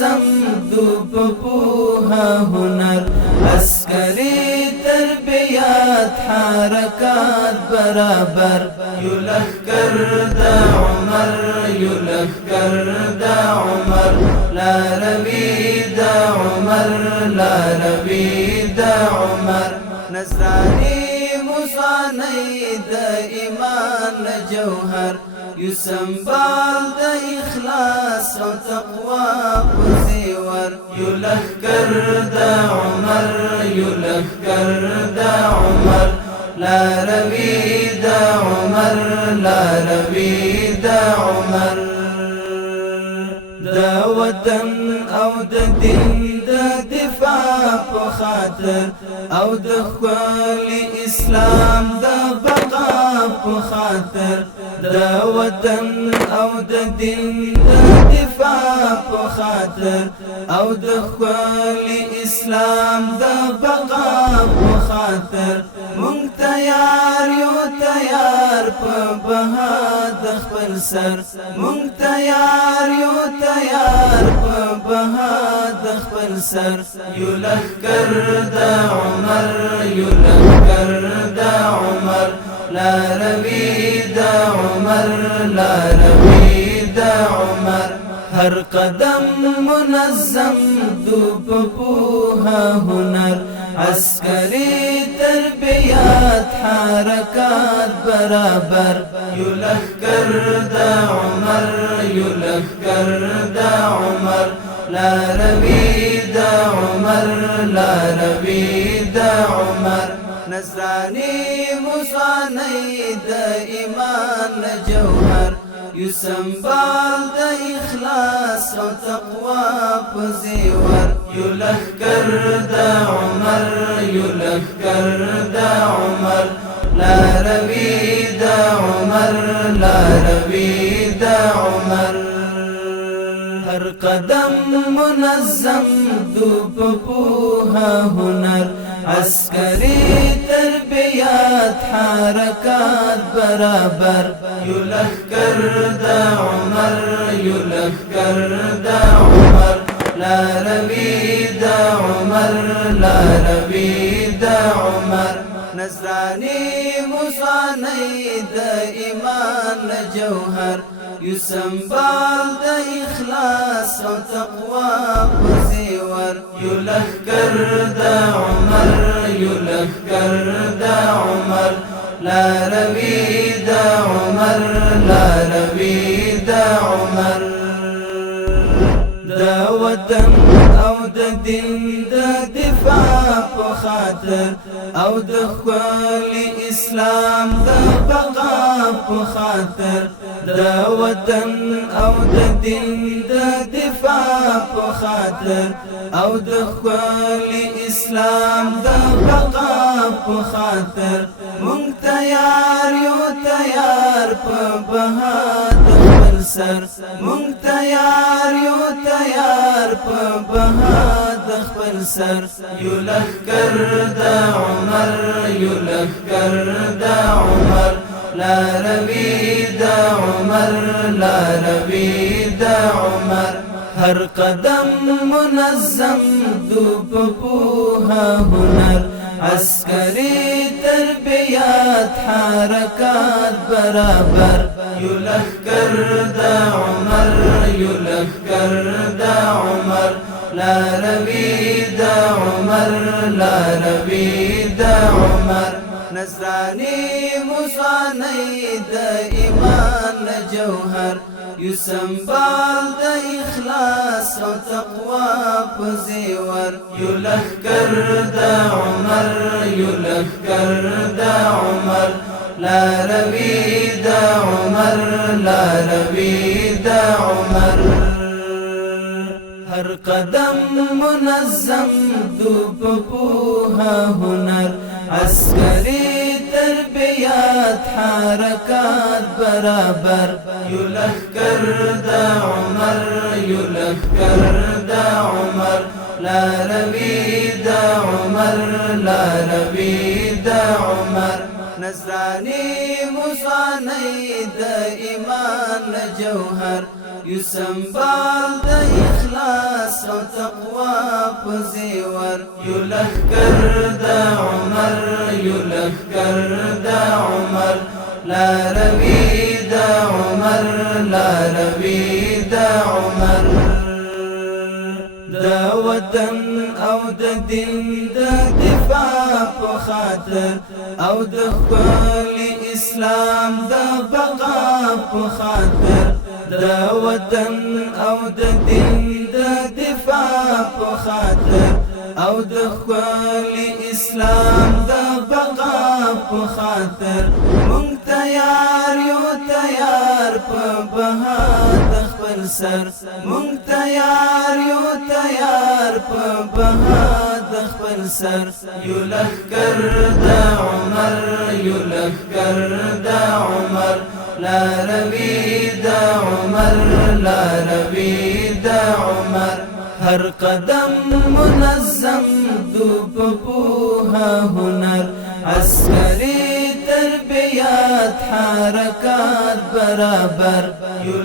منظم دو پوها هنر عسکری تربیات حرکات برابر یو لخکر دا عمر یو لخکر دا عمر لاروی دا عمر لاروی دا عمر نصرانی مصانی دا ایمان جوهر یو سنبال دا اخلاص و تقوی پزیور یو لخکر دا عمر یو لخکر دا عمر لاروی دا عمر لاروی دا عمر دا وطن او دا دین دا دفاع په خاطر او د ښکلي اسلام دا بقا په خاطر دا وطن او د دین دا دفاع په خاطر او د ښکلي اسلام دا بقا په خاطر مونږ تیار یو تیار په بها د خپل سر مونږ تیار یو تیار په بها د خپل سر یو لخکر دا عمر یو لخکر دا عمر لاروی دا عمر لاروی دا عمر هر قدم منظم دو پوها هنر عسکری تربیات حرکات برابر یو لخکر دا عمر یو لخکر دا عمر لاروی دا عمر لاروی دا عمر نصرانی مصانی دا ایمان جوهر یو سنبال دا اخلاص و تقوی پزیور یو لخکر دا عمر یو لخکر دا عمر لاروی دا عمر لاروی دا عمر هر قدم منظم دو پوها هنر عسکری تربیات حرکات برابر یو لخکر دا عمر یو لخکر دا عمر لاروی دا عمر لاروی دا عمر نصرانی مصانی دا ایمان جوهر یو سنبال دا اخلاص و تقوی پزیور یو لخکر دا عمر یو لخکر دا عمر لاروی دا عمر لاروی دا عمر دا وطن او د دین دا دفاع په خاطر او د ښکلي اسلام دا بقا په خاطر دا وطن او د دین دا دفاع په خاطر او د ښکلي اسلام دا بقا په خاطر مونږ تیار یو تیار په بها د خپل سر مونږ تیار یو تیار په بها د خپل سر یو لخکر دا عمر یو لخکر دا عمر لاروی دا عمر لاروی دا عمر هر قدم منظم دو پوها هنر عسکری تربیات حرکات برابر یو لخکر دا عمر یو لخکر دا عمر لاروی دا عمر لاروی دا عمر نصرانی مصانی دا ایمان جوهر یو سنبال دا اخلاص و تقوی پزیور یو لخکر دا عمر یو لخکر دا عمر لاروی دا عمر لاروی دا عمر هر قدم منظم دو پوها هنر عسکری تربیات حرکات برابر یو لخکر دا عمر یو لخکر دا عمر لاروی دا عمر لاروی دا عمر نصرانی مصانی د ایمان جوهر یو سنبال د اخلاص او تقوا په زیور یو لښکر د عمر یو لښکر د عمر لاروي د عمر لاروي د عمر د وطن او د دین د دفاع په خاطر او د خپل اسلام د بقا په خاطر د وطن او د دین د دفاع په خاطر او د خپل اسلام د بقا په خاطر مونږ تیار یو تیار په بها د خپل سر مونږ تیار یو تیار په بها د خپل سر یو لښکر د عمر یو لښکر د عمر لاروي د عمر لاروي د عمر هر قدم منظم دو په پوهه هنر عسکري تربیات حرکات برابر یو